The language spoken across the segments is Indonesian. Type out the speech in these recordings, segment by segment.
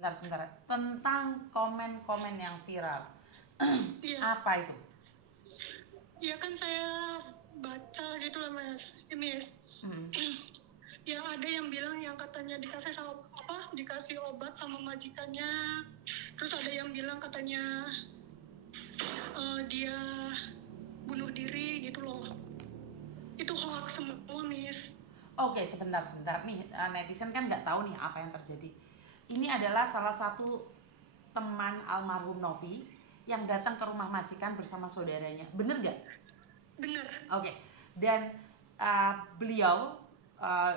Sebentar. Tentang komen-komen yang viral. Iya, Apa itu? iya kan saya baca gitu loh Miss. Hmm. Yang ada yang bilang yang katanya dikasih obat sama majikannya. Terus ada yang bilang katanya dia bunuh diri gitu loh. Itu hoax semua Miss. Oke, sebentar. Nih, netizen kan nggak tahu nih apa yang terjadi. Ini adalah salah satu teman almarhum Novi yang datang ke rumah majikan bersama saudaranya. Bener nggak? Bener. Oke. Dan beliau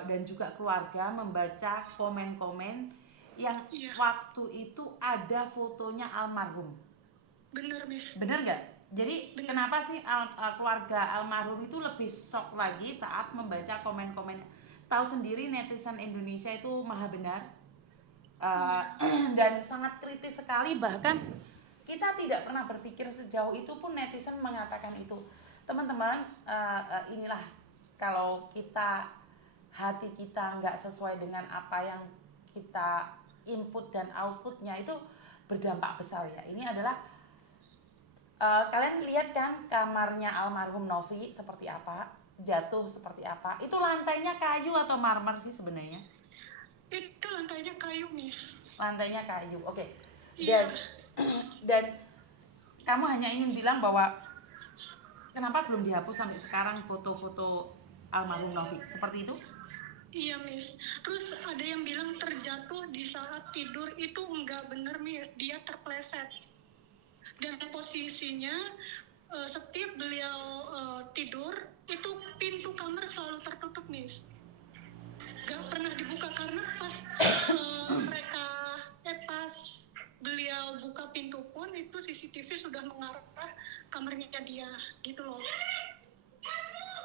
dan juga keluarga membaca komen-komen yang Iya, waktu itu ada fotonya almarhum. bener Miss. Bener nggak? Jadi Bener. kenapa sih keluarga almarhum itu lebih shock lagi saat membaca komen-komen? Tahu sendiri netizen Indonesia itu maha benar Iya. dan sangat kritis sekali, bahkan kita tidak pernah berpikir sejauh itu pun netizen mengatakan itu. Teman-teman, inilah kalau kita hati kita nggak sesuai dengan apa yang kita input dan outputnya itu berdampak besar ya. Ini adalah kalian lihat kan kamarnya almarhum Novi seperti apa, jatuh seperti apa. Itu lantainya kayu atau marmer sih sebenarnya? Itu lantainya kayu Miss. Lantainya kayu. Oke. Iya. Dan dan kamu hanya ingin bilang bahwa kenapa belum dihapus sampai sekarang foto-foto almarhum Novi? Seperti itu? Iya, Miss. Terus ada yang bilang terjatuh di saat tidur, itu enggak benar, Miss. Dia terpleset. Dan posisinya setiap beliau tidur, itu pintu kamar selalu tertutup, Miss. Gak pernah dibuka karena pas beliau buka pintu pun itu CCTV sudah mengarah kamarnya dia, gitu loh.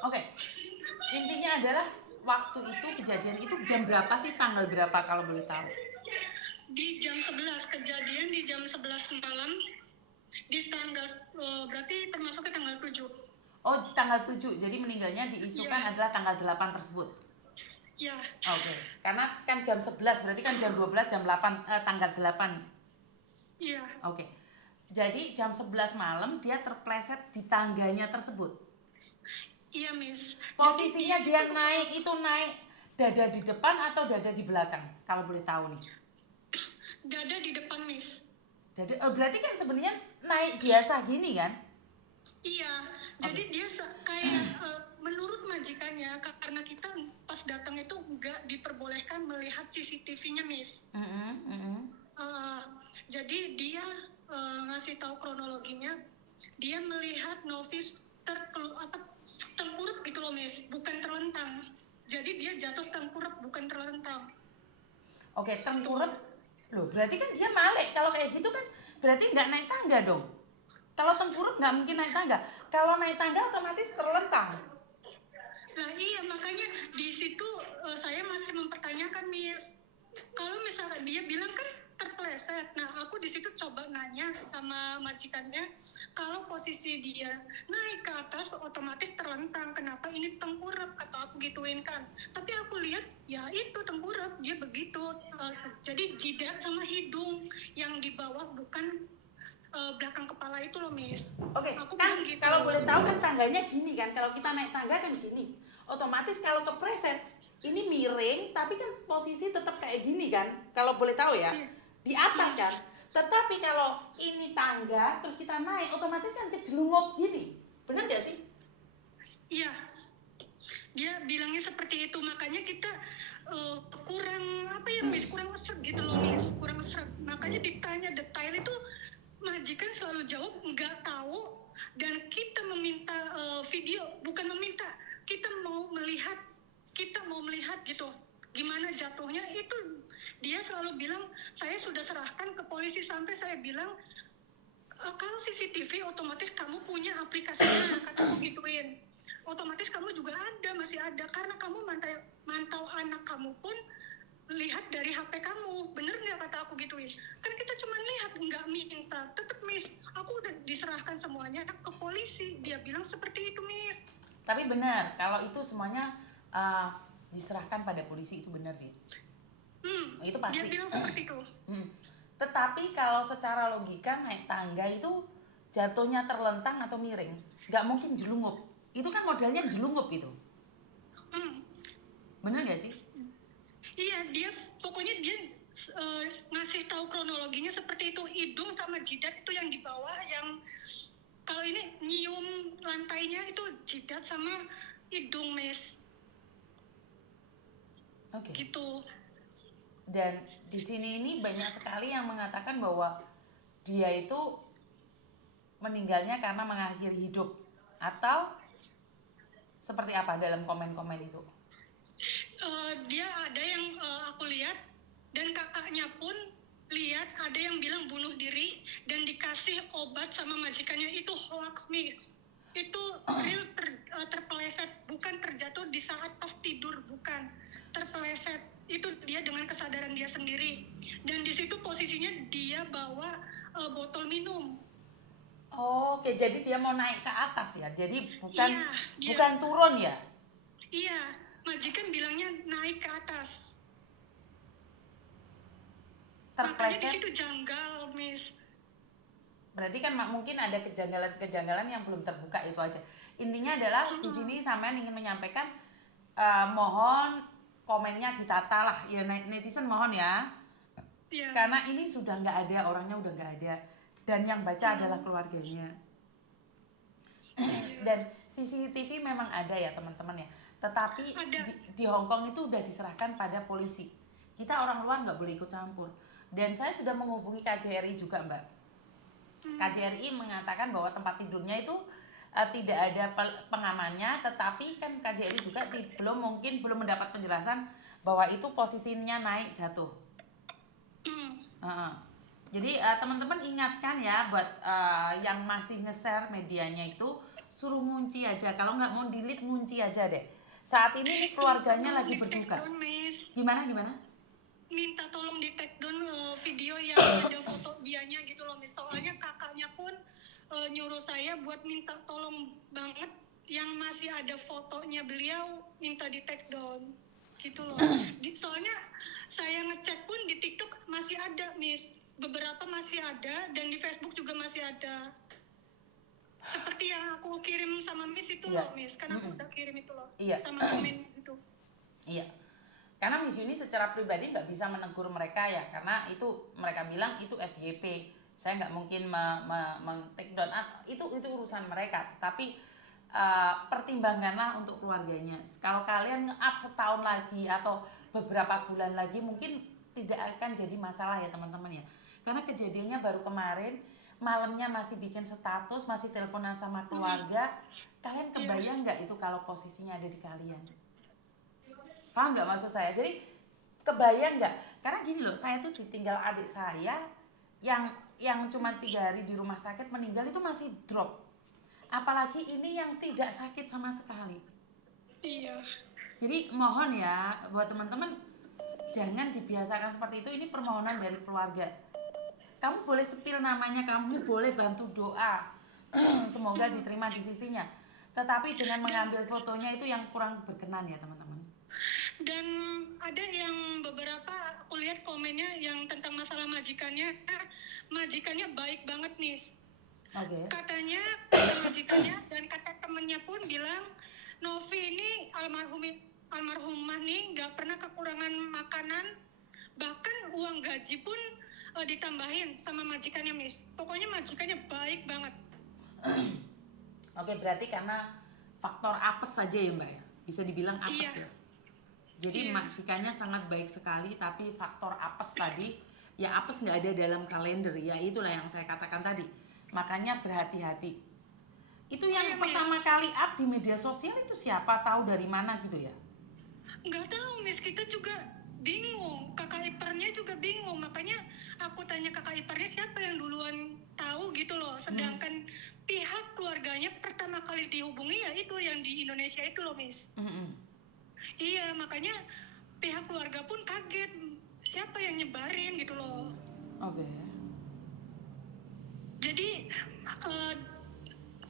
Oke. Intinya adalah waktu itu kejadian itu jam berapa sih, tanggal berapa kalau boleh tahu? Di jam 11, kejadian di jam 11 malam, di tanggal berarti termasuk ke tanggal 7. Oh, tanggal 7. Jadi meninggalnya diisukan Iya. adalah tanggal 8 tersebut. Iya. Oke. Karena kan jam 11 berarti kan jam 12 jam 8 tanggal 8. Iya. Oke. Jadi jam 11 malam dia terpleset di tangganya tersebut. Iya, Miss. Posisinya dia naik itu naik dada di depan atau dada di belakang? Kalau boleh tahu nih. Dada di depan, Miss. Dada, berarti kan sebenarnya naik biasa gini kan? Iya. Jadi Oke. dia kayak menurut majikannya, karena kita pas datang itu nggak diperbolehkan melihat CCTV-nya, Miss. Uh, jadi dia ngasih tahu kronologinya, dia melihat Novis tengkurap gitu loh, Miss, bukan terlentang. Jadi dia jatuh tengkurap, bukan terlentang. Oke, tengkurap. Loh, berarti kan dia malik. Kalau kayak gitu kan berarti nggak naik tangga dong. Kalau tengkurap nggak mungkin naik tangga. Kalau naik tangga otomatis terlentang. Nah iya, makanya di situ saya masih mempertanyakan, Miss. Kalau misalnya dia bilang kan terpleset, nah aku di situ coba nanya sama majikannya, kalau posisi dia naik ke atas otomatis terlentang, kenapa ini tengkurap, kata aku gituin kan. Tapi aku lihat ya itu tengkurap, dia begitu, jadi jidat sama hidung yang di bawah, bukan belakang kepala itu loh, Miss. Oke, Aku kan bilang gitu. kalau boleh tahu kan tangganya gini kan. Kalau kita naik tangga kan gini. Otomatis kalau kepreset ini miring, tapi kan posisi tetap kayak gini kan. Kalau boleh tahu ya, Iya. di atas Iya. kan. Tetapi kalau ini tangga terus kita naik, otomatis kan kejelungop gini. Bener nggak sih? Iya, dia bilangnya seperti itu, makanya kita kurang apa ya, Miss, kurang sreg gitu loh, Miss, kurang sreg. Makanya ditanya detail itu majikan selalu jawab nggak tahu, dan kita meminta video, bukan meminta, kita mau melihat gitu gimana jatuhnya. Itu dia selalu bilang saya sudah serahkan ke polisi, sampai saya bilang kalau CCTV otomatis kamu punya aplikasinya, kataku gituin. Otomatis kamu juga masih ada, karena kamu mantau anak kamu pun lihat dari HP kamu, bener nggak, kata aku gituin. Kan kita cuma lihat, nggak minta. Tetep, Miss, aku udah diserahkan semuanya ke polisi, dia bilang seperti itu, Miss. Tapi benar, kalau itu semuanya diserahkan pada polisi itu benar, Dit. Itu pasti. Dia bilang seperti itu. Tetapi kalau secara logika naik tangga itu jatuhnya terlentang atau miring, nggak mungkin jelungup. Itu kan modelnya jelungup itu, Hmm. bener nggak sih? Iya, pokoknya dia ngasih tahu kronologinya seperti itu. Hidung sama jidat itu yang di bawah, yang kalau ini nyium lantainya itu jidat sama hidung, Miss. Oke. Gitu. Dan di sini ini banyak sekali yang mengatakan bahwa dia itu meninggalnya karena mengakhiri hidup, atau seperti apa dalam komen-komen itu? Dia ada yang aku lihat, dan kakaknya pun lihat ada yang bilang bunuh diri dan dikasih obat sama majikannya. Itu hoax, Miss. Itu real terpeleset, bukan terjatuh di saat pas tidur, bukan terpeleset. Itu dia dengan kesadaran dia sendiri, dan di situ posisinya dia bawa botol minum. Oke, jadi dia mau naik ke atas ya, jadi bukan Iya, dia, bukan turun ya. iya, majikan bilangnya naik ke atas. Makanya di Terpleset, situ janggal, Miss. berarti kan mungkin ada kejanggalan-kejanggalan yang belum terbuka, itu aja. Intinya adalah di sini sampean ingin menyampaikan, mohon komennya ditata lah ya, netizen mohon ya, Iya. karena ini sudah nggak ada, orangnya udah nggak ada, dan yang baca adalah keluarganya. Dan CCTV memang ada ya teman-teman ya, tetapi di Hong Kong itu udah diserahkan pada polisi. Kita orang luar nggak boleh ikut campur. Dan saya sudah menghubungi KJRI juga, Mbak. KJRI mengatakan bahwa tempat tidurnya itu tidak ada pengamannya, tetapi kan KJRI juga belum mendapat penjelasan bahwa itu posisinya naik jatuh. Jadi teman-teman ingatkan ya, buat yang masih nge-share medianya itu suruh ngunci aja. Kalau nggak mau delete, ngunci aja deh. Saat ini nih keluarganya lagi berduka. Gimana? Minta tolong di take down video yang ada foto dianya gitu loh, Miss. Soalnya kakaknya pun nyuruh saya buat minta tolong banget, yang masih ada fotonya beliau minta di take down gitu loh. Soalnya saya ngecek pun di TikTok masih ada, Miss. Beberapa masih ada, dan di Facebook juga masih ada. Seperti yang aku kirim sama Miss itu loh, Miss. Karena aku udah kirim itu loh, sama komen gitu. Iya. Karena Miss ini secara pribadi nggak bisa menegur mereka ya, karena itu mereka bilang itu FYP. Saya nggak mungkin take down, itu urusan mereka. Tapi pertimbangkanlah untuk keluarganya. Kalau kalian nge-up setahun lagi atau beberapa bulan lagi, mungkin tidak akan jadi masalah ya teman-teman ya. Karena kejadiannya baru kemarin, malamnya masih bikin status, masih teleponan sama keluarga. Kalian kebayang nggak itu kalau posisinya ada di kalian? Paham nggak maksud saya? Jadi kebayang nggak? Karena gini loh, saya tuh ditinggal adik saya yang cuma 3 hari di rumah sakit, meninggal itu masih drop. Apalagi ini yang tidak sakit sama sekali. Iya. Jadi mohon ya buat teman-teman, jangan dibiasakan seperti itu. Ini permohonan dari keluarga. Kamu boleh spill namanya, kamu boleh bantu doa. Semoga diterima di sisinya. Tetapi dengan mengambil fotonya itu yang kurang berkenan ya teman-teman. Dan ada yang beberapa aku lihat komennya yang tentang masalah majikannya baik banget, Nis. Katanya majikannya dan kata temennya pun bilang, Novi ini almarhumah nih nggak pernah kekurangan makanan, bahkan uang gaji pun ditambahin sama majikannya, Miss. Pokoknya majikannya baik banget. Oke, berarti karena faktor apes saja ya Mbak ya, bisa dibilang apes ya. Jadi majikannya sangat baik sekali, tapi faktor apes tadi, ya apes nggak ada dalam kalender ya, itulah yang saya katakan tadi. Makanya berhati-hati. Itu yang pertama kali up di media sosial itu siapa, tahu dari mana gitu ya? Nggak tahu, Miss, kita juga bingung. Kakak iparnya juga bingung, makanya aku tanya kakak iparnya siapa yang duluan tahu gitu loh. Sedangkan pihak keluarganya pertama kali dihubungi ya itu yang di Indonesia itu loh, Miss. Iya, makanya pihak keluarga pun kaget, siapa yang nyebarin gitu loh. Jadi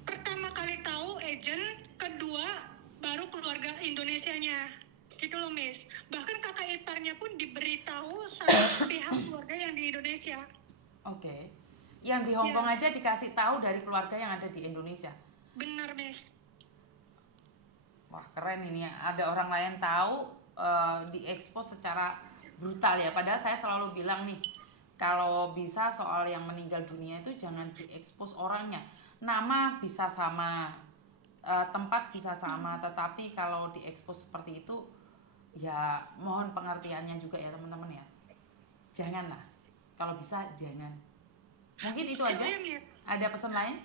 pertama kali tahu agent, kedua baru keluarga Indonesianya gitu loh, Miss. Bahkan kakak iparnya pun diberitahu sama pihak keluarga yang di Indonesia. Oke. Yang di Hong Kong Ya, aja dikasih tahu dari keluarga yang ada di Indonesia. benar, Miss. Wah, keren ini ya. Ada orang lain tahu, diekspos secara brutal ya. Padahal saya selalu bilang nih, kalau bisa soal yang meninggal dunia itu jangan diekspos orangnya. Nama bisa sama, tempat bisa sama, tetapi kalau diekspos seperti itu, ya mohon pengertiannya juga ya teman-teman ya. Janganlah. Kalau bisa jangan. Mungkin itu Oh aja. ya, Miss. Ada pesan lain?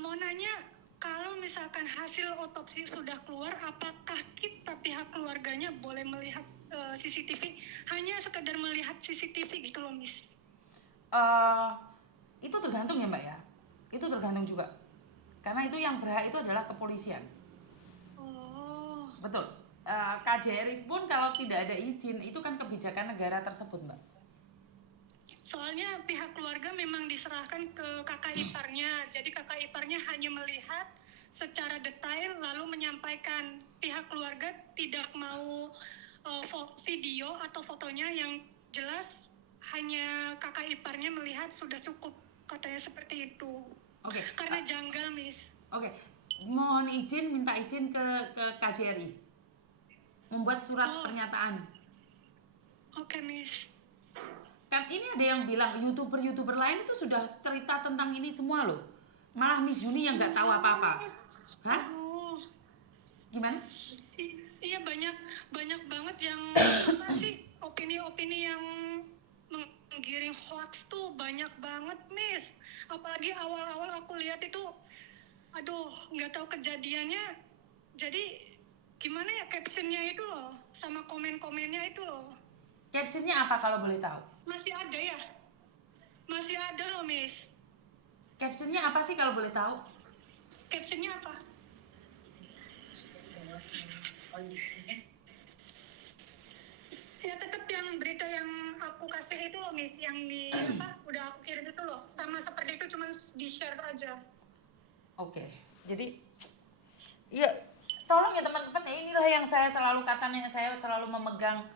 Mau nanya, kalau misalkan hasil otopsi sudah keluar, apakah kita pihak keluarganya boleh melihat CCTV? Hanya sekedar melihat CCTV gitu loh, Miss. eh itu tergantung ya Mbak ya. Itu tergantung juga. Karena itu yang berhak itu adalah kepolisian. Oh, Betul. KJRI pun kalau tidak ada izin itu kan kebijakan negara tersebut Mbak. soalnya pihak keluarga memang diserahkan ke kakak iparnya. Jadi kakak iparnya hanya melihat secara detail lalu menyampaikan. Pihak keluarga tidak mau video atau fotonya, yang jelas hanya kakak iparnya melihat sudah cukup, katanya seperti itu. Oke. Karena janggal, Miss. Oke. Mohon izin, minta izin ke KJRI membuat surat Oh, pernyataan. oke, Miss. Kan ini ada yang bilang YouTuber lain itu sudah cerita tentang ini semua loh. Malah Miss Juni yang nggak tahu apa-apa. Hah? Aduh, Gimana? iya, banyak banyak banget yang apa sih, opini-opini yang menggiring hoax tuh banyak banget, Miss. Apalagi awal-awal aku lihat itu, aduh, nggak tahu kejadiannya. Jadi gimana ya, captionnya itu loh, sama komen-komennya itu loh, Captionnya apa kalau boleh tahu? masih ada ya, masih ada loh, Miss. Captionnya apa sih kalau boleh tahu? Captionnya apa? Ya tetap yang berita yang aku kasih itu loh, Miss, yang di apa udah aku kirim itu loh, sama seperti itu, cuman di share aja. Oke. Jadi ya tolong ya teman-teman ya, inilah yang saya selalu katakan, yang saya selalu memegang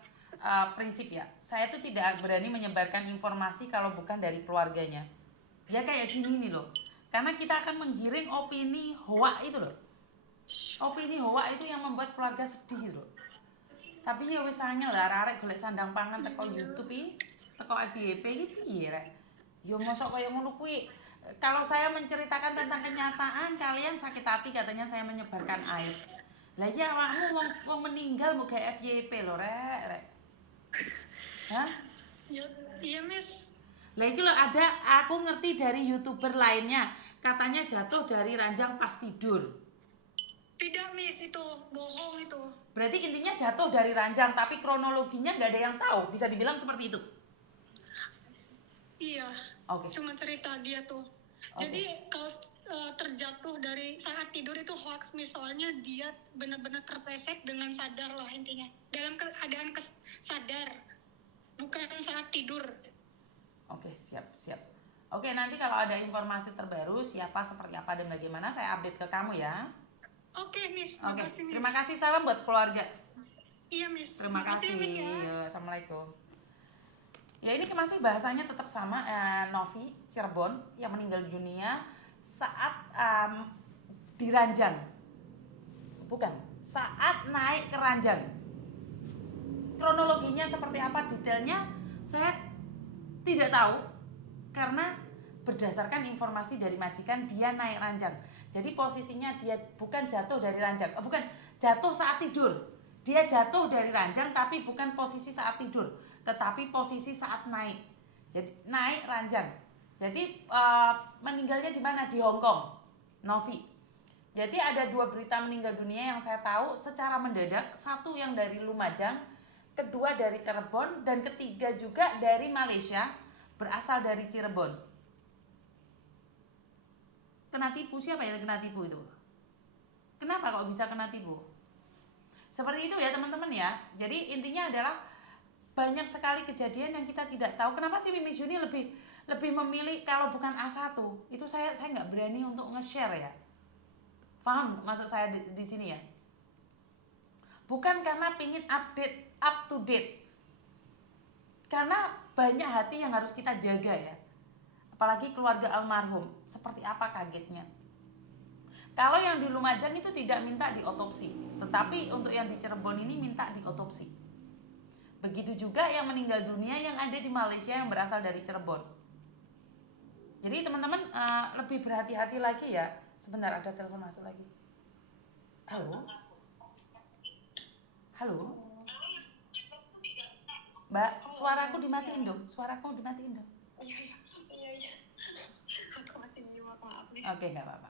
prinsip ya. Saya tuh tidak berani menyebarkan informasi kalau bukan dari keluarganya. Ya kayak gini nih loh. Karena kita akan menggiring opini hoa itu loh. Opini hoa itu yang membuat keluarga sedih gitu loh. Tapi ya wis angel lah arek golek sandang pangan teko YouTube iki, teko FYP iki piye rek? Yo mosok kaya ngono kuwi. Kalau saya menceritakan tentang kenyataan, kalian sakit hati katanya saya menyebarkan aib. Lah ya awakmu wong meninggal mau kayak FYP lho rek. Hah? Ya, iya, Miss. Lah iki lho ada, aku ngerti dari YouTuber lainnya, katanya jatuh dari ranjang pas tidur. Tidak, Miss, itu bohong itu. Berarti intinya jatuh dari ranjang, tapi kronologinya nggak ada yang tahu. Bisa dibilang seperti itu. Iya, Oke. cuma cerita dia tuh. Oke. Jadi kalau terjatuh dari saat tidur itu hoax, Miss. Soalnya dia benar-benar terpleset dengan sadar lah intinya, dalam keadaan sadar, bukan saat tidur. Oke, siap. Oke, nanti kalau ada informasi terbaru siapa seperti apa dan bagaimana saya update ke kamu ya. Oke, Miss. Oke, Makasih, Miss. terima kasih, salam buat keluarga. Iya, Miss. Terima Makasih, kasih. Miss, ya. Yo, assalamualaikum. Ya ini masih bahasanya tetap sama, Novi Cirebon yang meninggal dunia saat di ranjang. Bukan, saat naik ke ranjang. Kronologinya seperti apa detailnya saya tidak tahu, karena berdasarkan informasi dari majikan dia naik ranjang. Jadi posisinya dia bukan jatuh dari ranjang, bukan jatuh saat tidur. Dia jatuh dari ranjang tapi bukan posisi saat tidur, tetapi posisi saat naik. Jadi naik ranjang. Jadi meninggalnya di mana? Di Hong Kong, Novi. Jadi ada 2 berita meninggal dunia yang saya tahu secara mendadak. Satu yang dari Lumajang, kedua dari Cirebon, dan ketiga juga dari Malaysia, berasal dari Cirebon. Kena tipu, siapa yang kena tipu itu? Kenapa kok bisa kena tipu? Seperti itu ya teman-teman ya. Jadi intinya adalah banyak sekali kejadian yang kita tidak tahu. Kenapa sih Miss Juni lebih memilih kalau bukan A1? Itu saya nggak berani untuk nge-share ya. Paham maksud saya di sini ya? Bukan karena pingin update, up to date. Karena banyak hati yang harus kita jaga ya. Apalagi keluarga almarhum, seperti apa kagetnya. Kalau yang di Lumajang itu tidak minta diotopsi, tetapi untuk yang di Cirebon ini minta diotopsi. Begitu juga yang meninggal dunia yang ada di Malaysia yang berasal dari Cirebon. Jadi teman-teman lebih berhati-hati lagi ya. Sebentar, ada telepon masuk lagi. Halo? Halo? Mbak, suaraku dimatiin dong. Suaraku dimatiin dong. Iya. Aku masih nyimak, maaf nih. Oke, nggak apa-apa.